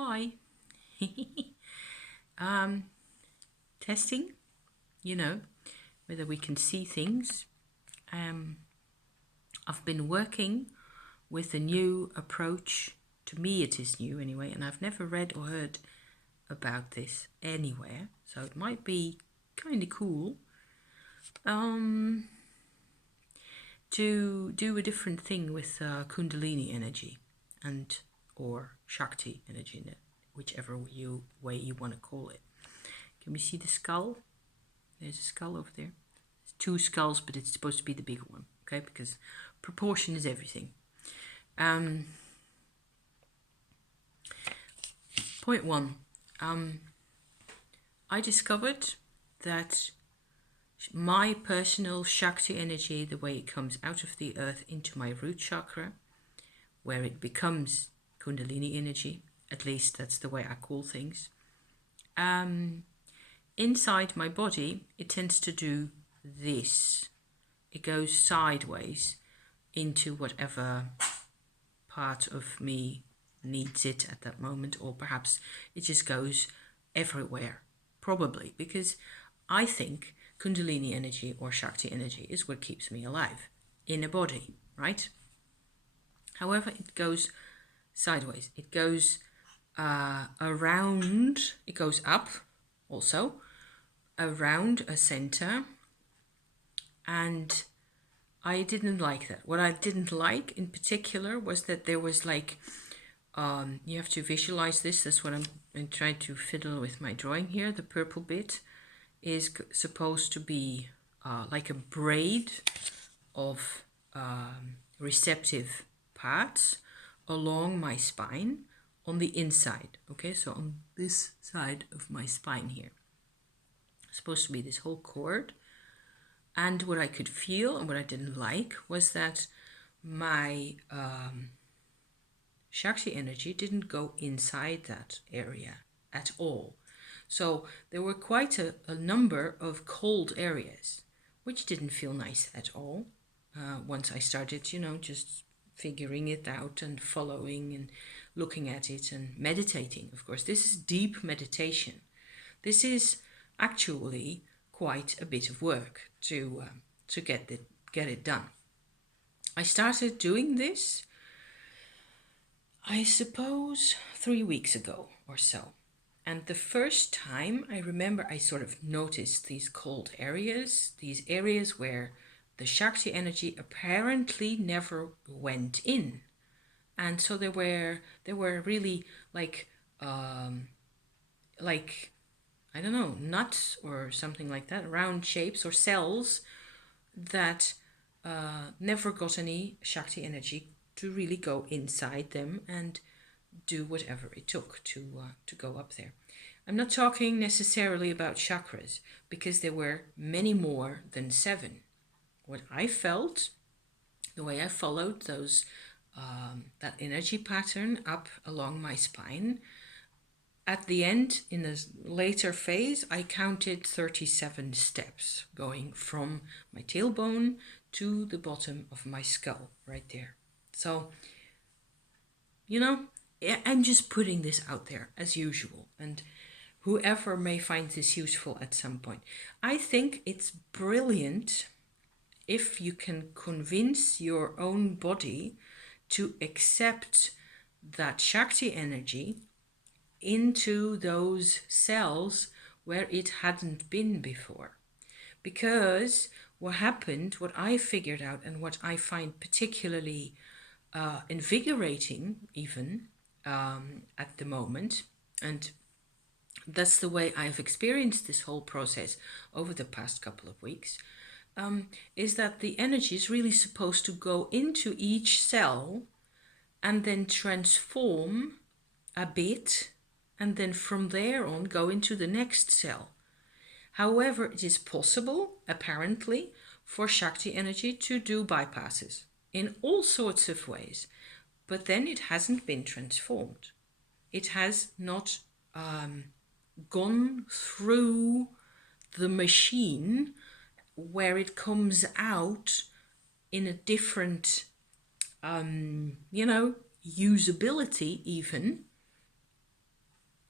Hi. Testing, whether we can see things. Um, I've been working with a new approach. To me, it is new anyway, and I've never read or heard about this anywhere. So it might be kind of cool to do a different thing with Kundalini energy and or Shakti energy, whichever way you want to call it. Can we see the skull? There's a skull over there. There's two skulls, but it's supposed to be the bigger one, okay? Because proportion is everything. Point one. I discovered that my personal Shakti energy, the way it comes out of the earth into my root chakra, where it becomes Kundalini energy, at least that's the way I call things. Inside my body, it tends to do this. It goes sideways into whatever part of me needs it at that moment, or perhaps it just goes everywhere, probably, because I think Kundalini energy or Shakti energy is what keeps me alive in a body, right? However, it goes sideways. It goes around, it goes up also, around a center, and I didn't like that. What I didn't like in particular was that there was like, you have to visualize this. That's what I'm trying to fiddle with my drawing here. The purple bit is supposed to be like a braid of receptive parts along my spine on the inside. Okay, so on this side of my spine here. Supposed to be this whole cord. And what I could feel and what I didn't like was that my Shakti energy didn't go inside that area at all. So there were quite a number of cold areas, which didn't feel nice at all. Once I started, just figuring it out and following and looking at it and meditating. Of course, this is deep meditation. This is actually quite a bit of work to get it done. I started doing this, I suppose, 3 weeks ago or so. And the first time I remember I sort of noticed these cold areas, these areas where the Shakti energy apparently never went in. And so there were really like I don't know, nuts or something like that, round shapes or cells that never got any Shakti energy to really go inside them and do whatever it took to go up there. I'm not talking necessarily about chakras, because there were many more than 7. What I felt, the way I followed those that energy pattern up along my spine, at the end, in a later phase, I counted 37 steps going from my tailbone to the bottom of my skull, right there. So, I'm just putting this out there as usual, and whoever may find this useful at some point. I think it's brilliant if you can convince your own body to accept that Shakti energy into those cells where it hadn't been before. Because what happened, what I figured out, and what I find particularly invigorating even at the moment, and that's the way I've experienced this whole process over the past couple of weeks, is that the energy is really supposed to go into each cell and then transform a bit, and then from there on go into the next cell. However, it is possible, apparently, for Shakti energy to do bypasses in all sorts of ways, but then it hasn't been transformed. It has not gone through the machine where it comes out in a different, usability even,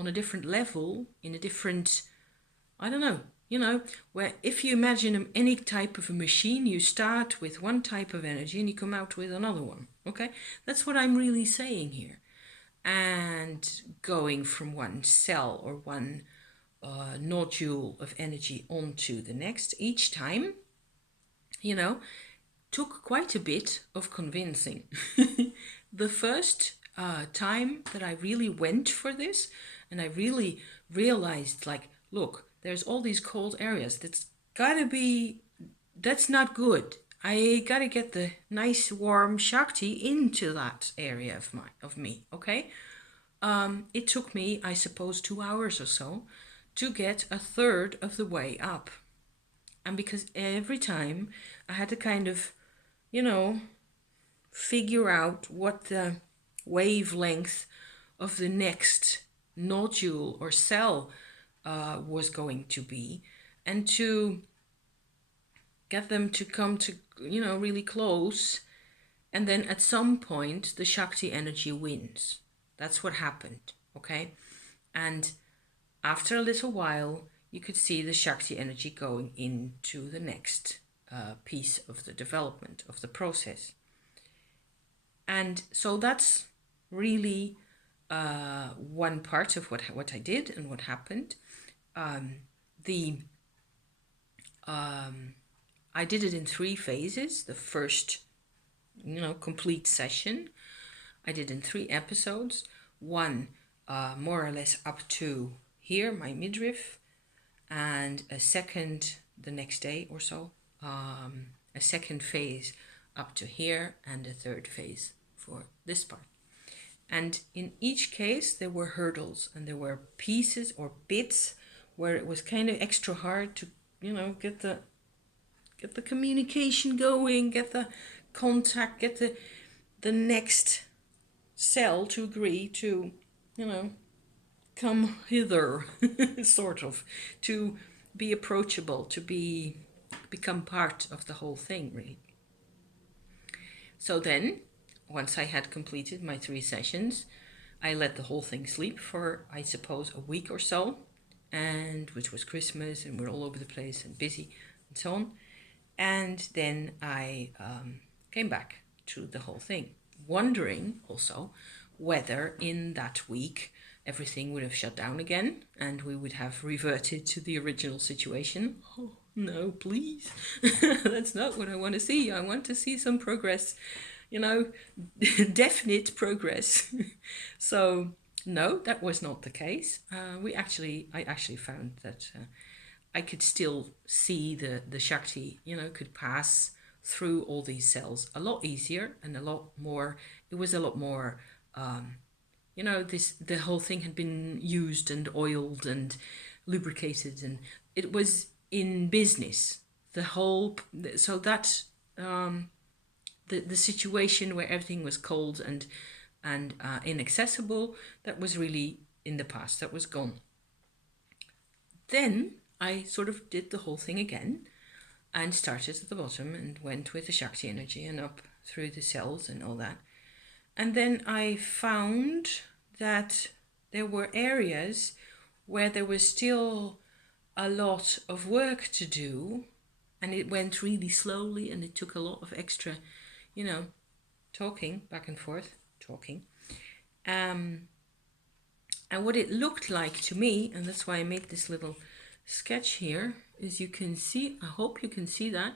on a different level, in a different, I don't know, where if you imagine any type of a machine, you start with one type of energy and you come out with another one. Okay, that's what I'm really saying here. And going from one cell or one nodule of energy onto the next each time, took quite a bit of convincing. The first time that I really went for this and I really realized, like, look, there's all these cold areas. That's not good. I gotta get the nice warm Shakti into that area of me, okay? It took me, I suppose, 2 hours or so to get a third of the way up. And because every time I had to kind of, figure out what the wavelength of the next nodule or cell was going to be, and to get them to come to, really close. And then at some point, the Shakti energy wins. That's what happened, okay? And after a little while, you could see the Shakti energy going into the next piece of the development of the process. And so that's really one part of what I did and what happened. I did it in 3 phases. The first, complete session, I did in 3 episodes. One more or less up to here, my midriff, and a second the next day or so. A second phase up to here, and a third phase for this part. And in each case, there were hurdles and there were pieces or bits where it was kind of extra hard to, get the communication going, get the contact, get the next cell to agree to, come hither, sort of, to be approachable, to become part of the whole thing, really. So then, once I had completed my 3 sessions, I let the whole thing sleep for, I suppose, a week or so, and which was Christmas, and we're all over the place and busy and so on. And then I came back to the whole thing, wondering also whether in that week everything would have shut down again and we would have reverted to the original situation. Oh, no, please. That's not what I want to see. I want to see some progress, definite progress. So, no, that was not the case. I actually found that I could still see the Shakti, could pass through all these cells a lot easier and a lot more. It was a lot more, the whole thing had been used and oiled and lubricated, and it was in business. So that the situation where everything was cold and inaccessible, that was really in the past. That was gone. Then I sort of did the whole thing again and started at the bottom and went with the Shakti energy and up through the cells and all that. And then I found that there were areas where there was still a lot of work to do, and it went really slowly, and it took a lot of extra, talking back and forth, and what it looked like to me, and that's why I made this little sketch here, is you can see, I hope you can see that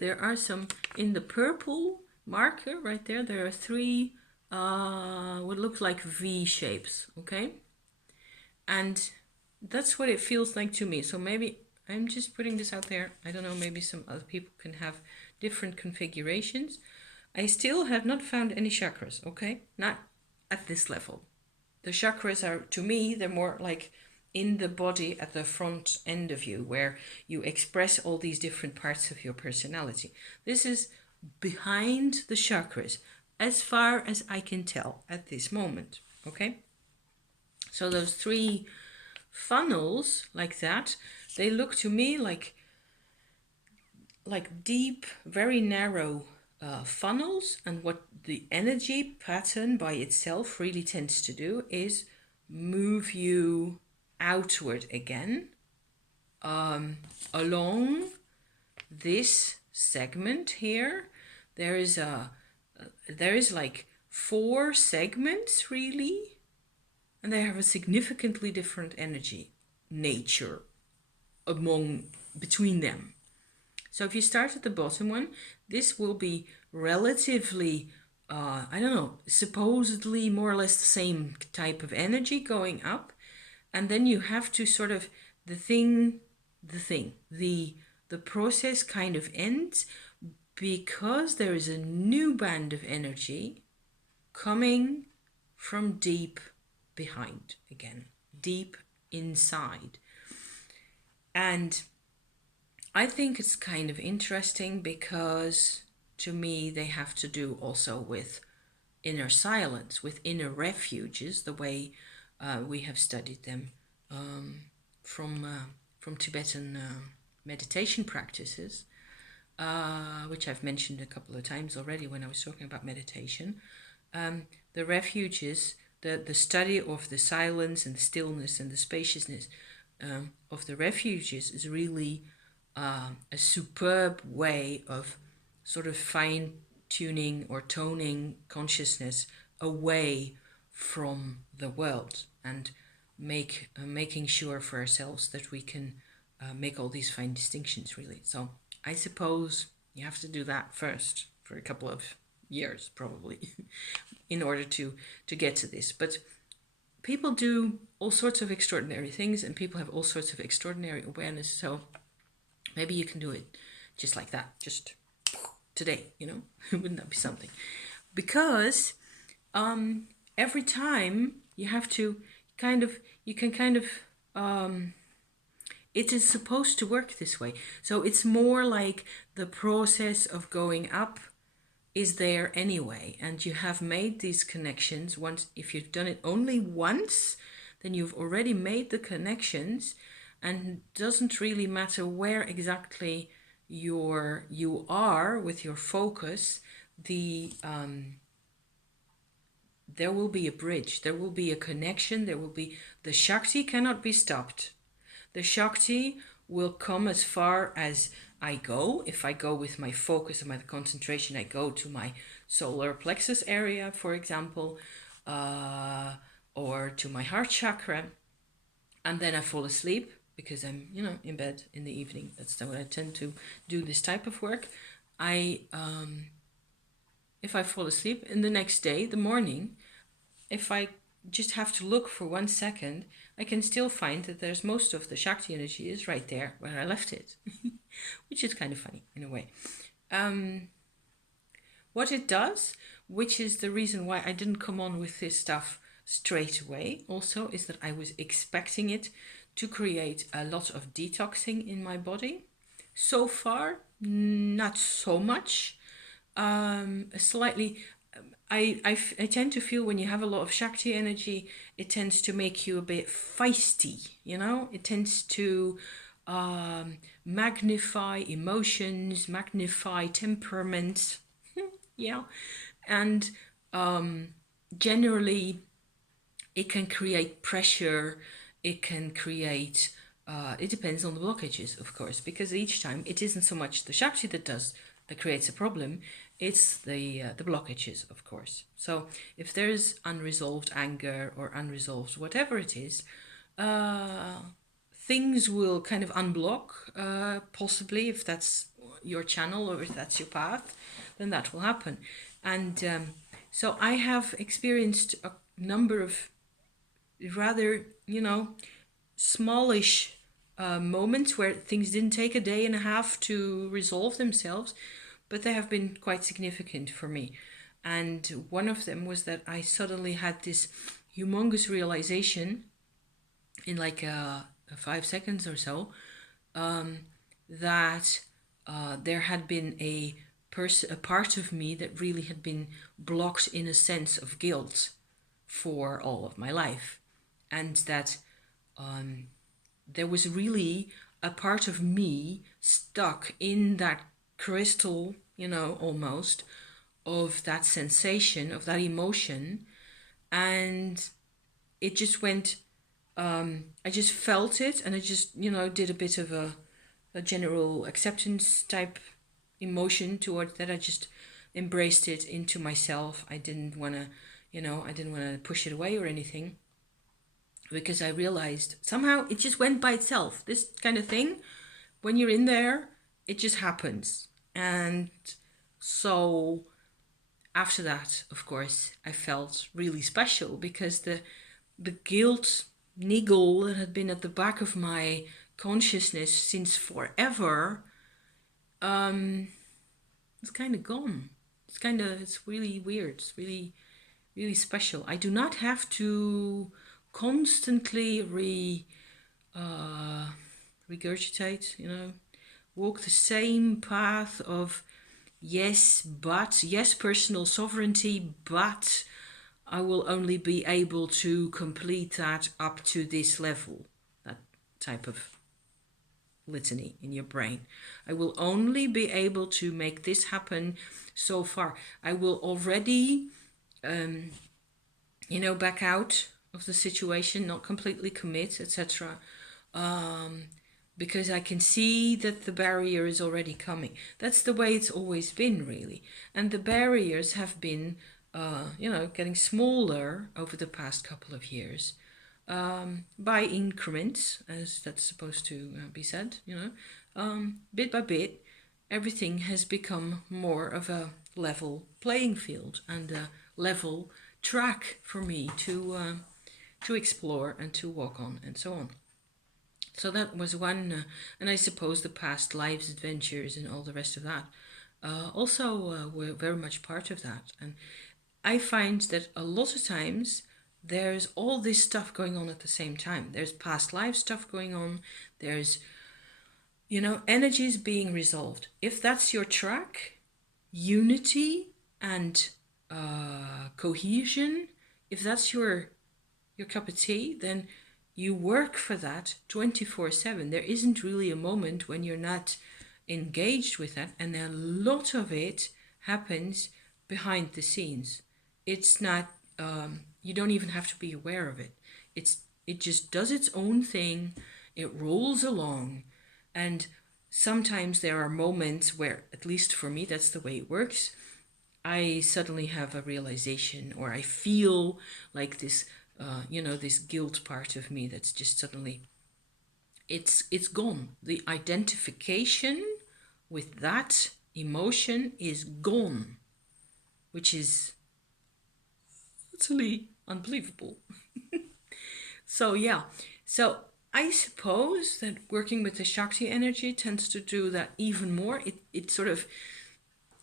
there are some, in the purple marker right there, there are 3 what looks like V shapes, okay? And that's what it feels like to me. So maybe I'm just putting this out there. I don't know, maybe some other people can have different configurations. I still have not found any chakras, okay? Not at this level. The chakras are, to me, they're more like in the body at the front end of you, where you express all these different parts of your personality. This is behind the chakras, as far as I can tell at this moment, okay? So those 3 funnels like that, they look to me like deep, very narrow funnels. And what the energy pattern by itself really tends to do is move you outward again, along this segment here. There is like 4 segments really, and they have a significantly different energy nature between them. So if you start at the bottom one, this will be relatively, I don't know, supposedly more or less the same type of energy going up. And then you have to sort of, the process kind of ends because there is a new band of energy coming from deep behind again, deep inside. And I think it's kind of interesting because to me they have to do also with inner silence, with inner refuges, the way we have studied them from Tibetan meditation practices, which I've mentioned a couple of times already when I was talking about meditation. The refuges, the study of the silence and the stillness and the spaciousness of the refuges is really a superb way of sort of fine-tuning or toning consciousness away from the world and making sure for ourselves that we can make all these fine distinctions really. So I suppose you have to do that first for a couple of years probably in order to get to this. But people do all sorts of extraordinary things and people have all sorts of extraordinary awareness. So maybe you can do it just like that, just today, wouldn't that be something? Because every time you have to it is supposed to work this way. So it's more like the process of going up is there anyway, and you have made these connections once. If you've done it only once, then you've already made the connections, and it doesn't really matter where exactly you are with your focus. There will be a bridge, there will be a connection, the Shakti cannot be stopped. The Shakti will come as far as I go. If I go with my focus and my concentration, I go to my solar plexus area, for example, or to my heart chakra, and then I fall asleep because I'm, in bed in the evening. That's when I tend to do this type of work. If I fall asleep in the next day, the morning, if I just have to look for 1 second, I can still find that there's most of the Shakti energy is right there where I left it, which is kind of funny in a way. What it does, which is the reason why I didn't come on with this stuff straight away also, is that I was expecting it to create a lot of detoxing in my body. So far, not so much. Slightly, I tend to feel when you have a lot of Shakti energy, it tends to make you a bit feisty, It tends to magnify emotions, magnify temperament, yeah. And generally, it can create pressure, it can create, it depends on the blockages, of course, because each time it isn't so much the Shakti that creates a problem, it's the blockages, of course. So if there's unresolved anger or unresolved whatever it is, things will kind of unblock, possibly if that's your channel or if that's your path, then that will happen. And so I have experienced a number of rather, smallish moments where things didn't take a day and a half to resolve themselves, but they have been quite significant for me. And one of them was that I suddenly had this humongous realization in like 5 seconds or so, that there had been a part of me that really had been blocked in a sense of guilt for all of my life, and that there was really a part of me stuck in that crystal, almost, of that sensation, of that emotion, and it just went, I just felt it, and I just, did a bit of a general acceptance type emotion towards that. I just embraced it into myself. I didn't want to, I didn't want to push it away or anything, because I realized somehow it just went by itself. This kind of thing, when you're in there, it just happens. And so after that, of course, I felt really special, because the guilt niggle that had been at the back of my consciousness since forever, it's kind of gone. It's really weird. It's really, really special. I do not have to constantly regurgitate, walk the same path of yes, personal sovereignty, but I will only be able to complete that up to this level. That type of litany in your brain. I will only be able to make this happen so far. I will already, back out of the situation, not completely commit, etc. Because I can see that the barrier is already coming. That's the way it's always been, really. And the barriers have been, getting smaller over the past couple of years, by increments, as that's supposed to be said, bit by bit. Everything has become more of a level playing field and a level track for me to explore and to walk on, and so on. So that was one, and I suppose the past lives adventures and all the rest of that also were very much part of that. And I find that a lot of times there's all this stuff going on at the same time. There's past life stuff going on. There's, energies being resolved. If that's your track, unity and cohesion, if that's your cup of tea, then you work for that 24/7. There isn't really a moment when you're not engaged with that, and a lot of it happens behind the scenes. It's not, you don't even have to be aware of it. It just does its own thing. It rolls along, and sometimes there are moments where, at least for me, that's the way it works. I suddenly have a realization, or I feel like this, this guilt part of me that's just suddenly, it's gone. The identification with that emotion is gone, which is utterly unbelievable. So I suppose that working with the Shakti energy tends to do that even more. It sort of,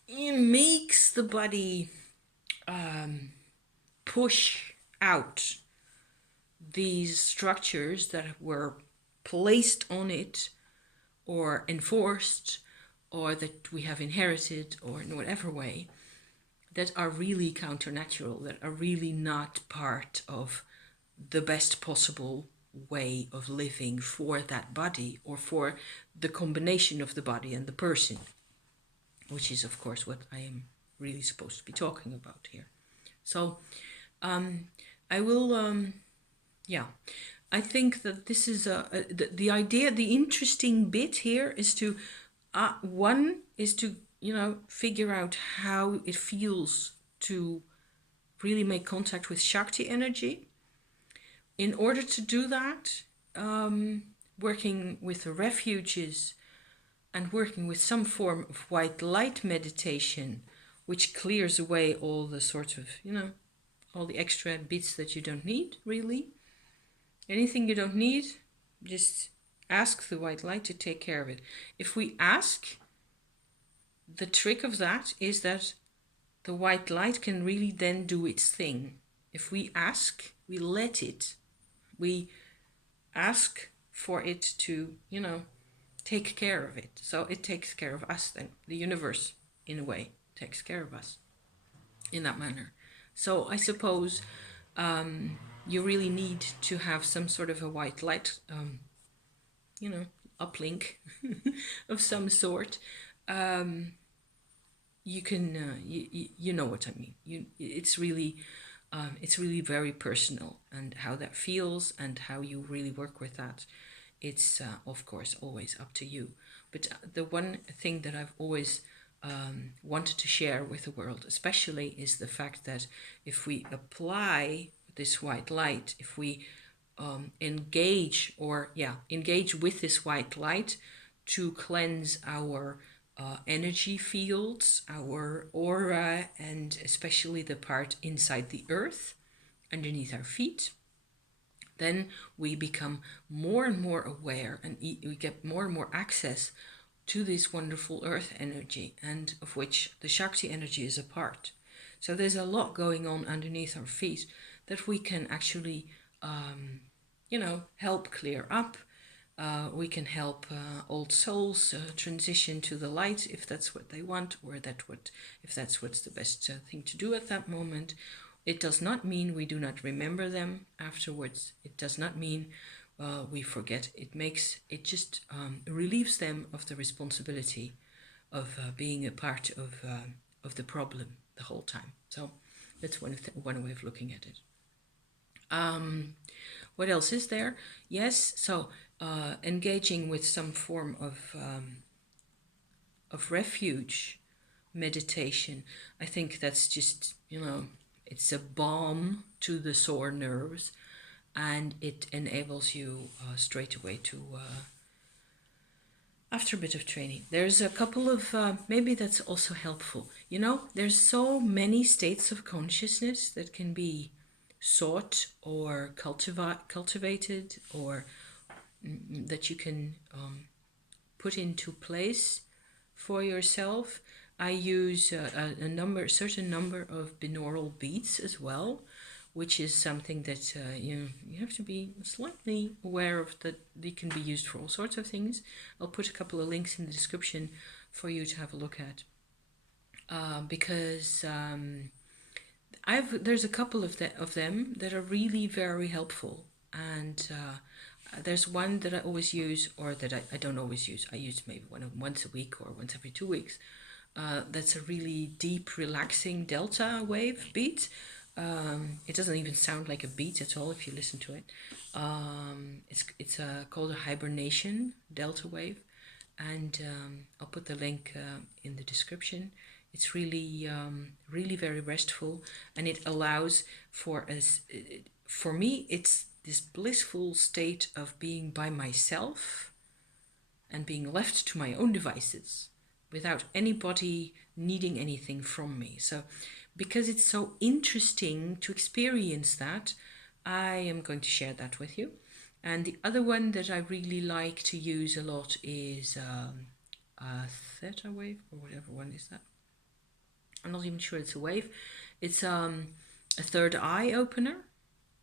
it makes the body push out these structures that were placed on it or enforced, or that we have inherited, or in whatever way, that are really counternatural, that are really not part of the best possible way of living for that body, or for the combination of the body and the person, which is, of course, what I am really supposed to be talking about here. So I will, I think that this is the idea. The interesting bit here is to, one is to, figure out how it feels to really make contact with Shakti energy. In order to do that, working with the refuges and working with some form of white light meditation, which clears away all the sort of, all the extra bits that you don't need, really. Anything you don't need, just ask the white light to take care of it. If we ask, the trick of that is that the white light can really then do its thing. If we ask, we let it. We ask for it to, take care of it. So it takes care of us then. The universe, in a way, takes care of us in that manner. So I suppose you really need to have some sort of a white light, uplink of some sort. You can, you know what I mean. It's really It's really very personal, and how that feels and how you really work with that, it's of course always up to you. But the one thing that I've always wanted to share with the world especially is the fact that if we apply this white light, if we engage with this white light to cleanse our energy fields, our aura, and especially the part inside the earth underneath our feet, then we become more and more aware, and we get more and more access to this wonderful earth energy, and of which the Shakti energy is a part. So there's a lot going on underneath our feet that we can actually, help clear up. We can help old souls transition to the light if that's what they want, or if that's what's the best thing to do at that moment. It does not mean we do not remember them afterwards. It does not mean we forget. It just relieves them of the responsibility of being a part of the problem the whole time. So that's one way of looking at it. What else is there? Yes, so engaging with some form of refuge meditation. I think that's just, it's a balm to the sore nerves, and it enables you straight away to, after a bit of training. There's a couple of, maybe that's also helpful. There's so many states of consciousness that can be sought or cultivated, or that you can put into place for yourself. I use a certain number of binaural beats as well, which is something that you have to be slightly aware of, that they can be used for all sorts of things. I'll put a couple of links in the description for you to have a look at, because there's a couple of them that are really very helpful, and there's one that I always use, or that I don't always use. I use maybe once a week or once every 2 weeks. That's a really deep, relaxing delta wave beat. It doesn't even sound like a beat at all if you listen to it. It's called a hibernation delta wave, and I'll put the link in the description. It's really, really very restful, and it allows for me, it's this blissful state of being by myself and being left to my own devices without anybody needing anything from me. So because it's so interesting to experience that, I am going to share that with you. And the other one that I really like to use a lot is a theta wave, or whatever one is that. I'm not even sure it's a wave. It's a third eye opener.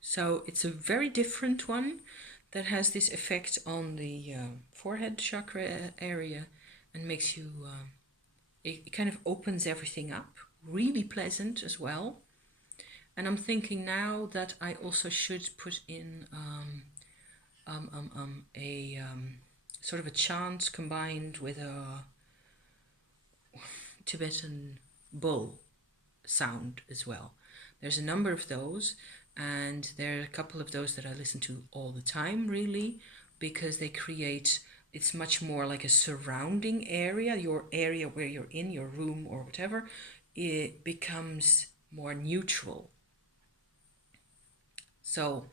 So it's a very different one that has this effect on the forehead chakra area, and makes you, it kind of opens everything up. Really pleasant as well. And I'm thinking now that I also should put in a sort of a chant combined with a Tibetan bull sound as well. There's a number of those, and there are a couple of those that I listen to all the time, really, because they create, it's much more like a surrounding area, your area where you're in, your room or whatever, it becomes more neutral. So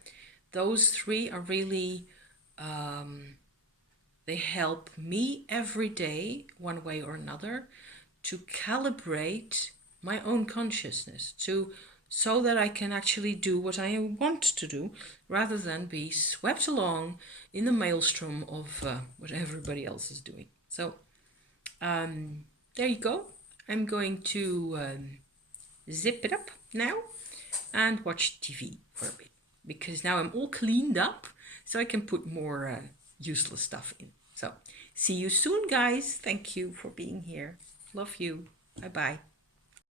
those three are really, they help me every day, one way or another, to calibrate my own consciousness, so that I can actually do what I want to do, rather than be swept along in the maelstrom of what everybody else is doing. So there you go. I'm going to zip it up now and watch TV for a bit, because now I'm all cleaned up, so I can put more useless stuff in. So see you soon, guys. Thank you for being here. Love you. Bye-bye.